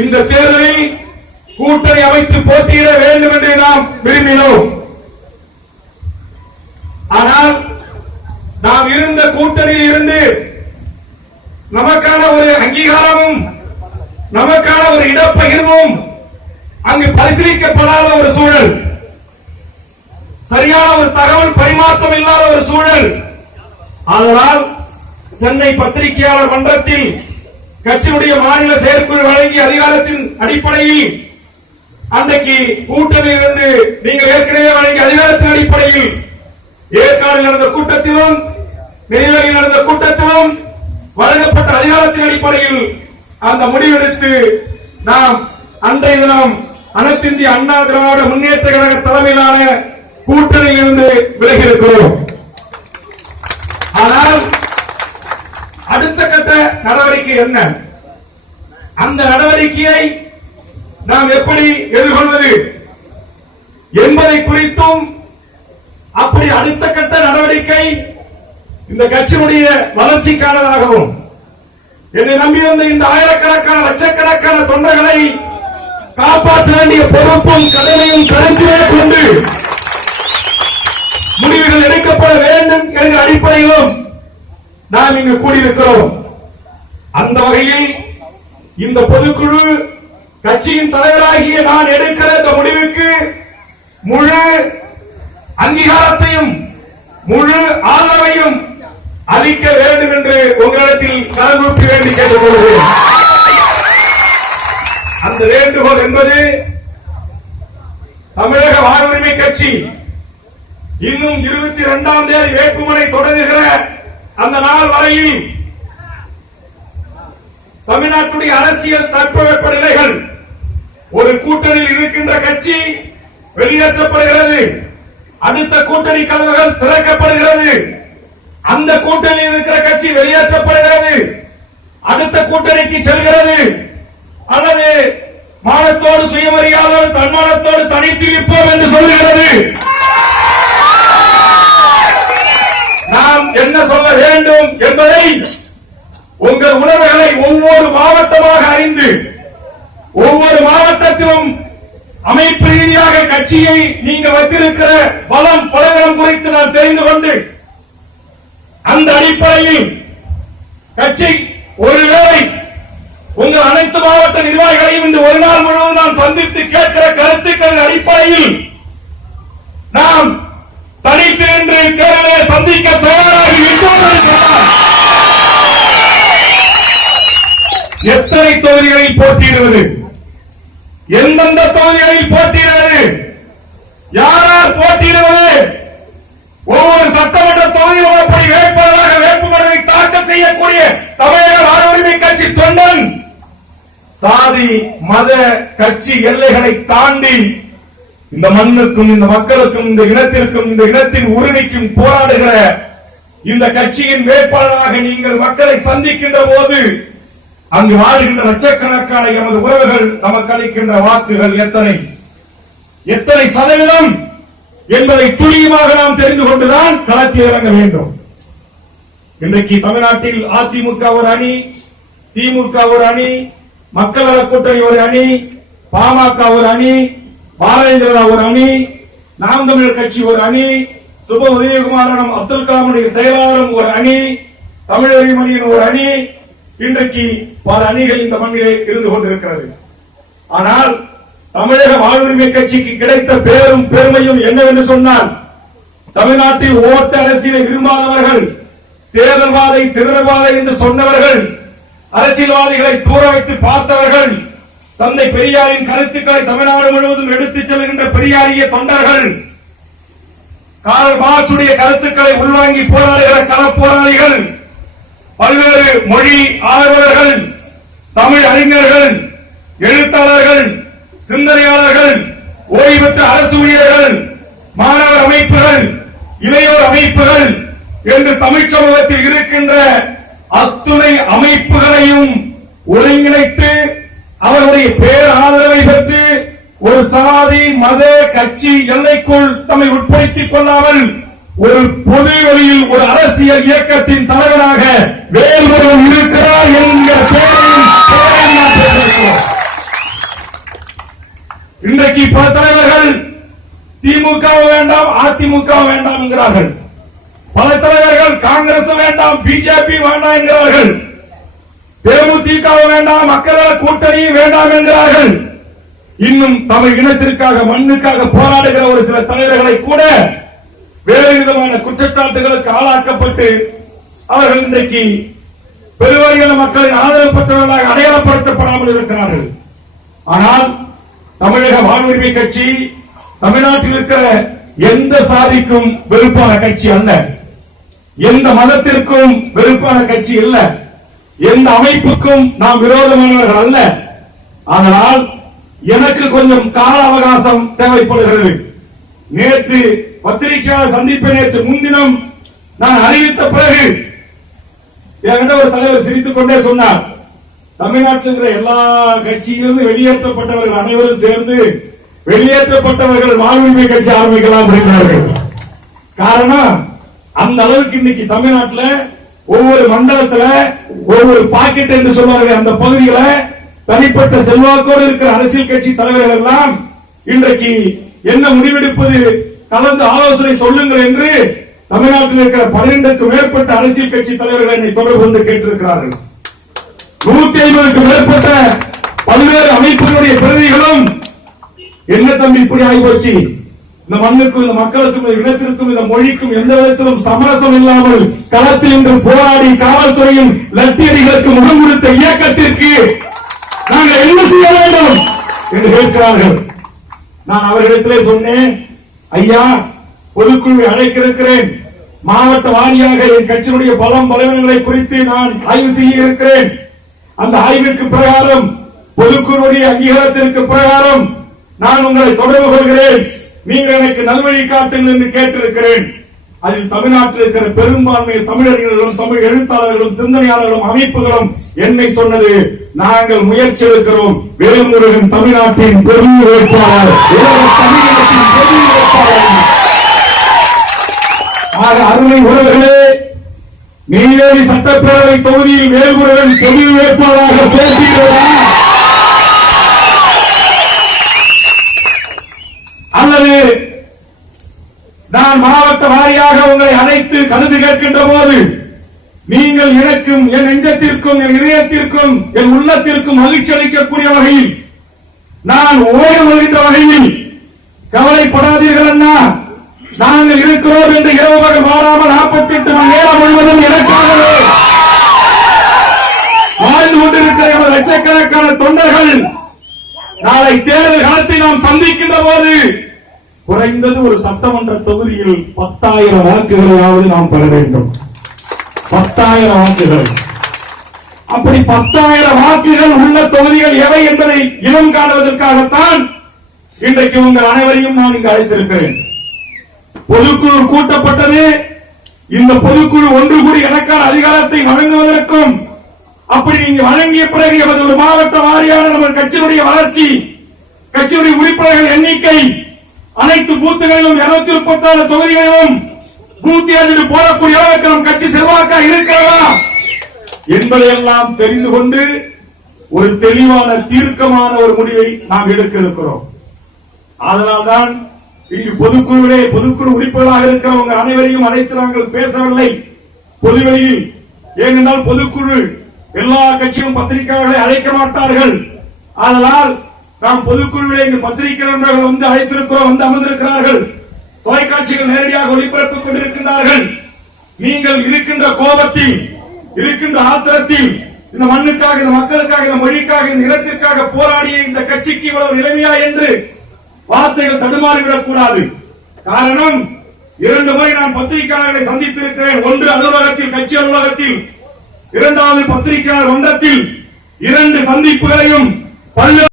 இந்த தேர்தலில் கூட்டணி அமைத்து போட்டியிட வேண்டும் என்று நாம் விரும்பினோம். ஆனால் நாம் இருந்த கூட்டணியில் இருந்து நமக்கான ஒரு அங்கீகாரமும் நமக்கான ஒரு இடப்பகிர்வும் அங்கு பரிசீலிக்கப்படாத ஒரு சூழல், சரியான ஒரு தகவல் பரிமாற்றம் இல்லாத ஒரு சூழல். அதனால் சென்னை பத்திரிகையாளர் மன்றத்தில் கட்சியுடைய மாநில செயற்குழு வழங்கிய அதிகாரத்தின் அடிப்படையில் அன்றைக்கு கூட்டணியிலிருந்து நீங்கள் ஏற்கனவே வழங்கிய அதிகாரத்தின் அடிப்படையில் ஏற்காடில் நடந்த கூட்டத்திலும் நெய்வேலியில் நடந்த கூட்டத்திலும் வழங்கப்பட்ட அதிகாரத்தின் அடிப்படையில் அந்த முடிவெடுத்து நாம் அன்றைய தினம் அனைத்து இந்திய அண்ணா திராவிட முன்னேற்ற கழக தலைமையிலான கூட்டணியில் இருந்து விலகி இருக்கிறோம். ஆனால் அடுத்த கட்ட நடவடிக்கை என்ன, அந்த நடவடிக்கையை நாம் எப்படி எதிர்கொள்வது என்பதை குறித்தும், அப்படி அடுத்த கட்ட நடவடிக்கை இந்த கட்சியினுடைய வளர்ச்சிக்கானதாகவும் என்னை நம்பி வந்த இந்த ஆயிரக்கணக்கான லட்சக்கணக்கான தொண்டர்களை காப்பாற்ற வேண்டிய பொறுப்பும் கடமையும் கருத்திலே கொண்டு முடிவுகள் எடுக்கப்பட வேண்டும் என்ற அடிப்படையிலும் நாம் இங்கு கூடியிருக்கிறோம். அந்த வகையில் இந்த பொதுக்குழு கட்சியின் தலைவராகிய நான் எடுக்கிற இந்த முடிவுக்கு முழு அங்கீகாரத்தையும் முழு ஆதரவையும் அளிக்க வேண்டும் என்று உங்களிடத்தில் கலந்துரையாட வேண்டி கேட்டுக்கொள்கிறேன். அந்த வேண்டுகோள் என்பது தமிழக வாழ்வுரிமை கட்சி இன்னும் 22ஆம் தேதி வேட்புமனை தொடங்குகிற அந்த நாள் வரையில் தமிழ்நாட்டுடைய அரசியல் தட்பவெப்ப நிலைகள், ஒரு கூட்டணியில் இருக்கின்ற கட்சி வெளியேற்றப்படுகிறது, அடுத்த கூட்டணி கதவுகள் திறக்கப்படுகிறது, அந்த கூட்டணியில் இருக்கிற கட்சி வெளியேற்றப்படுகிறது, அடுத்த கூட்டணிக்கு செல்கிறது, அல்லது மானத்தோடு சுயமரியாதோடு தன்மானத்தோடு தனித்து நிற்போம் என்று சொல்லுகிறது. நாம் என்ன சொல்ல வேண்டும் என்பதை உங்கள் உணர்வுகளை ஒவ்வொரு மாவட்டமாக அறிந்து, ஒவ்வொரு மாவட்டத்திலும் அமைப்பு ரீதியாக கட்சியை நீங்கள் வைத்திருக்கிற பலம் பலவீனம் குறித்து நான் தெரிந்து கொண்டு, அந்த அடிப்படையில் கட்சி ஒருவேளை உங்கள் அனைத்து மாவட்ட நிர்வாகிகளையும் இந்த ஒரு நாள் முழுவதும் நான் சந்தித்து கேட்கிற கருத்துக்களின் அடிப்படையில் நாம் தனித்து நின்று தேர்தலை சந்திக்க தயாராகி விட்டோம் என்று சொன்னார். எத்தனை தொகுதிகளில் போட்டியிடுவது, எந்தெந்த தொகுதிகளில் போட்டியிடுவது, யாரால் போட்டியிடுவது, ஒவ்வொரு சட்டமன்ற தொகுதியிலும் அப்படி வேட்பாளராக வேட்புமனுவை தாக்கல் செய்யக்கூடிய தமிழக வாழ்வுரிமை கட்சி தொண்டன் சாதி மத கட்சி எல்லைகளை தாண்டி இந்த மண்ணுக்கும் இந்த மக்களுக்கும் இந்த இனத்திற்கும் இந்த இனத்தின் உரிமைக்கும் போராடுகிற இந்த கட்சியின் வேட்பாளராக நீங்கள் மக்களை சந்திக்கின்ற போது அங்கு வாழ்கின்ற லட்சக்கணக்கான எமது உறவுகள் நமக்கு அளிக்கின்ற வாக்குகள் எத்தனை சதவீதம் என்பதை துல்லியமாக நாம் தெரிந்து கொண்டுதான் களத்தில் இறங்க வேண்டும். இன்றைக்கு தமிழ்நாட்டில் அதிமுக ஒரு அணி, திமுக ஒரு அணி, மக்கள் நல கூட்டணி ஒரு அணி, பாமக ஒரு அணி, பாரதிய ஜனதா ஒரு அணி, நாம் தமிழர் கட்சி ஒரு அணி, சுப உதயகுமாரனும் அப்துல் கலாமுடைய செயலாளரும் ஒரு அணி, தமிழறிமணியின் ஒரு அணி, இன்றைக்கு பல அணிகள் இந்த மண்ணிலே இருந்து கொண்டிருக்கிறது. ஆனால் தமிழக வாழ்வுரிமை கட்சிக்கு கிடைத்த பேரும் பெருமையும் என்னவென்று சொன்னால், தமிழ்நாட்டில் ஓட்ட அரசியலை விரும்பாதவர்கள், தேர்தல்வாதை திணறவாதை என்று சொன்னவர்கள், அரசியல்வாதிகளை தூர வைத்து பார்த்தவர்கள், தந்தை பெரியாரின் கருத்துக்களை தமிழ்நாடு முழுவதும் எடுத்துச் செல்கின்ற பெரியாரிய தொண்டர்கள், கார்ல் மார்க்சுடைய கருத்துக்களை உள்வாங்கி போராடுகிற களப்போராளிகள், பல்வேறு மொழி ஆர்வலர்கள், தமிழ் அறிஞர்கள், எழுத்தாளர்கள், சிந்தனையாளர்கள், ஓய்வு பெற்ற அரசு ஊழியர்கள், மாணவர் அமைப்புகள், இளையோர் அமைப்புகள் என்று தமிழ் சமூகத்தில் இருக்கின்ற அத்துணை அமைப்புகளையும் ஒருங்கிணைத்து அவருடைய பேர் ஆதரவை பெற்று ஒரு சாதி மத கட்சி எல்லைக்குள் தம்மை உட்படுத்திக் கொள்ளாமல் ஒரு பொது வழியில் ஒரு அரசியல் இயக்கத்தின் தலைவராக வேல்முருகன் இருக்கிறார் என்கிற பெயரையும் இன்றைக்கு பல தலைவர்கள் திமுக வேண்டாம் அதிமுக வேண்டாம் என்கிறார்கள். பல தலைவர்கள் காங்கிரஸ் வேண்டாம் பிஜேபி வேண்டாம் என்கிறார்கள். தேமுதிக வேண்டாம் மக்கள் நல கூட்டணி வேண்டாம் என்கிறார்கள். இன்னும் தமிழ் இனத்திற்காக மண்ணுக்காக போராடுகிற ஒரு சில தலைவர்களை கூட வேறு விதமான குற்றச்சாட்டுகளுக்கு ஆளாக்கப்பட்டு அவர்கள் இன்றைக்கு பெருவாரியான மக்களின் ஆதரவு பெற்றவர்களாக அடையாளப்படுத்தப்படாமல் இருக்கிறார்கள். ஆனால் தமிழக வாழ்வுரிமை கட்சி தமிழ்நாட்டில் இருக்கிற எந்த சாதிக்கும் வெறுப்பான கட்சி அல்ல, எந்த மதத்திற்கும் வெறுப்பான கட்சி இல்ல, எந்த அமைப்புக்கும் நாம் விரோதமானவர்கள் அல்ல. அதனால் எனக்கு கொஞ்சம் கால அவகாசம் தேவைப்படுகிறது. நேற்று பத்திரிகையாளர் சந்திப்பை நேற்று முன்தினம் நான் அறிவித்த பிறகு என்கிட்ட ஒரு தலைவர் சிரித்துக் கொண்டே சொன்னார், தமிழ்நாட்டில் இருக்கிற எல்லா கட்சியிலிருந்து வெளியேற்றப்பட்டவர்கள் அனைவரும் சேர்ந்து வெளியேற்றப்பட்டவர்கள் வாழ்வுரிமை கட்சி ஆரம்பிக்கலாம் இருக்கிறார்கள். காரணம் அந்த அளவுக்கு இன்னைக்கு தமிழ்நாட்டில் ஒவ்வொரு மண்டலத்துல ஒவ்வொரு பாக்கெட் என்று சொல்வார்கள் அந்த பகுதியில தனிப்பட்ட செல்வாக்கோடு இருக்கிற அரசியல் கட்சி தலைவர்கள் எல்லாம் இன்றைக்கு என்ன முடிவெடுப்பது கலந்து ஆலோசனை சொல்லுங்கள் என்று தமிழ்நாட்டில் இருக்கிற 12க்கும் மேற்பட்ட அரசியல் கட்சி தலைவர்கள் என்னை தொடர்பு கொண்டு கேட்டிருக்கிறார்கள். 150க்கும் மேற்பட்ட பல்வேறு அமைப்புகளுடைய பிரதிகளும் என்ன தம்பி இப்படி ஆகிப்போச்சு, இந்த மண்ணுக்கும் இந்த மக்களுக்கும் இந்த இனத்திற்கும் இந்த மொழிக்கும் எந்த விதத்திலும் சமரசம் இல்லாமல் களத்தில் இன்று போராடி காவல்துறையின் லட்டியடிகளுக்கு முகம் கொடுத்த இயக்கத்திற்கு நாங்கள் என்ன செய்ய வேண்டும் என்று கேட்கிறார்கள். நான் அவர்களிடத்திலே சொன்னேன், ஐயா பொதுக்குழுவை அழைக்க இருக்கிறேன், மாவட்ட வாரியாக என் கட்சியினுடைய பலம் பலவீனங்களை குறித்து நான் ஆய்வு செய்ய இருக்கிறேன். அந்த ஆய்விற்கு பிரகாரம் பொதுக்குழுவுடைய அங்கீகாரத்திற்கு பிரகாரம் நான் உங்களை தொடர்பு கொள்கிறேன், நீங்கள் எனக்கு நல்வழி காட்டுங்கள் என்று கேட்டிருக்கிறேன். அதில் தமிழ்நாட்டில் இருக்கிற பெரும்பான்மை தமிழர்களும் தமிழ் எழுத்தாளர்களும் சிந்தனையாளர்களும் அமைப்புகளும் என்னை சொன்னது, நாங்கள் முயற்சி எடுக்கிறோம், வேல்முருகன் தமிழ்நாட்டின் பொது வேட்பாளர், தமிழகத்தின் பொது வேட்பாளர். அருமை உறவுகளே, நெய்வேலி சட்டப்பேரவை தொகுதியில் வேல்முருகன் பொது வேட்பாளராக போட்டியிடுவார் அல்லது நான் மாவட்ட வாரியாக உங்களை அழைத்து கருது கேட்கின்ற போது நீங்கள் எனக்கும் என் நெஞ்சத்திற்கும் என் இதயத்திற்கும் என் உள்ளத்திற்கும் மகிழ்ச்சி அளிக்கக்கூடிய வகையில் நான் ஓய்வு கொள்கின்ற வகையில் கவலைப்படாதீர்கள் அண்ணா, நாங்கள் இருக்கிறோம் என்று இரவு பகல் மாறாமல் 48 மணி நேரம் முழுவதும் எனக்காகவே வாழ்ந்து கொண்டிருக்கிற எமது லட்சக்கணக்கான தொண்டர்கள் நாளை தேர்தல் காலத்தை நாம் சந்திக்கின்ற போது குறைந்தது ஒரு சட்டமன்ற தொகுதியில் 10,000 வாக்குகளையாவது நாம் பெற வேண்டும். 10,000 வாக்குகள். அப்படி 10,000 வாக்குகள் உள்ள தொகுதிகள் எவை என்பதை இனம் காணுவதற்காகத்தான் இன்றைக்கு உங்கள் அனைவரையும் நான் இங்கு அழைத்திருக்கிறேன். பொதுக்குழு கூட்டப்பட்டது. இந்த பொதுக்குழு ஒன்று கூடி எனக்கான அதிகாரத்தை வழங்குவதற்கும், அப்படி நீங்க வழங்கிய பிறகு எமது ஒரு மாவட்ட வாரியான நம்ம கட்சியினுடைய வளர்ச்சி, கட்சியுடைய உறுப்பினர்கள் எண்ணிக்கை, அனைத்து பூத்துகளிலும் 234 தொகுதிகளிலும் பூத் ஏஜென்ட் போடக்கூடிய அளவுக்கு நம் கட்சி செல்வாக்கா இருக்கிறதா என்பதையெல்லாம் தெரிந்து கொண்டு ஒரு தெளிவான தீர்க்கமான ஒரு முடிவை நாம் எடுக்க இருக்கிறோம். அதனால்தான் இங்கு பொதுக்குழு உறுப்பினர்களாக இருக்கிறவங்க அனைவரையும் அழைத்து நாங்கள் பேசவில்லை பொதுவெளியில். ஏனென்றால் பொதுக்குழு எல்லா கட்சியும் பத்திரிகையாளர்களை அழைக்க மாட்டார்கள். அதனால் நாம் பொதுக்குழுவிலே இங்கு பத்திரிகை நண்பர்கள் வந்து அழைத்திருக்கிறோம், வந்து அமர்ந்திருக்கிறார்கள். தொலைக்காட்சிகள் நேரடியாக ஒளிபரப்பிக் கொண்டிருக்கின்றார்கள். நீங்கள் இருக்கின்ற கோபத்தில், இருக்கின்ற ஆத்திரத்தில், இந்த மண்ணுக்காக, இந்த மக்களுக்காக, இந்த மொழிக்காக, இந்த இடத்திற்காக போராடிய இந்த கட்சிக்கு இவ்வளவு நிலைமையா என்று வார்த்தைகள் தடுமாறிவிடக் கூடாது. காரணம், 2 முறை நான் பத்திரிகையாளர்களை சந்தித்திருக்கிறேன். ஒன்று அலுவலகத்தில், கட்சி அலுவலகத்தில், இரண்டாவது பத்திரிகையாளர் மன்றத்தில். 2 சந்திப்புகளையும் பல்வேறு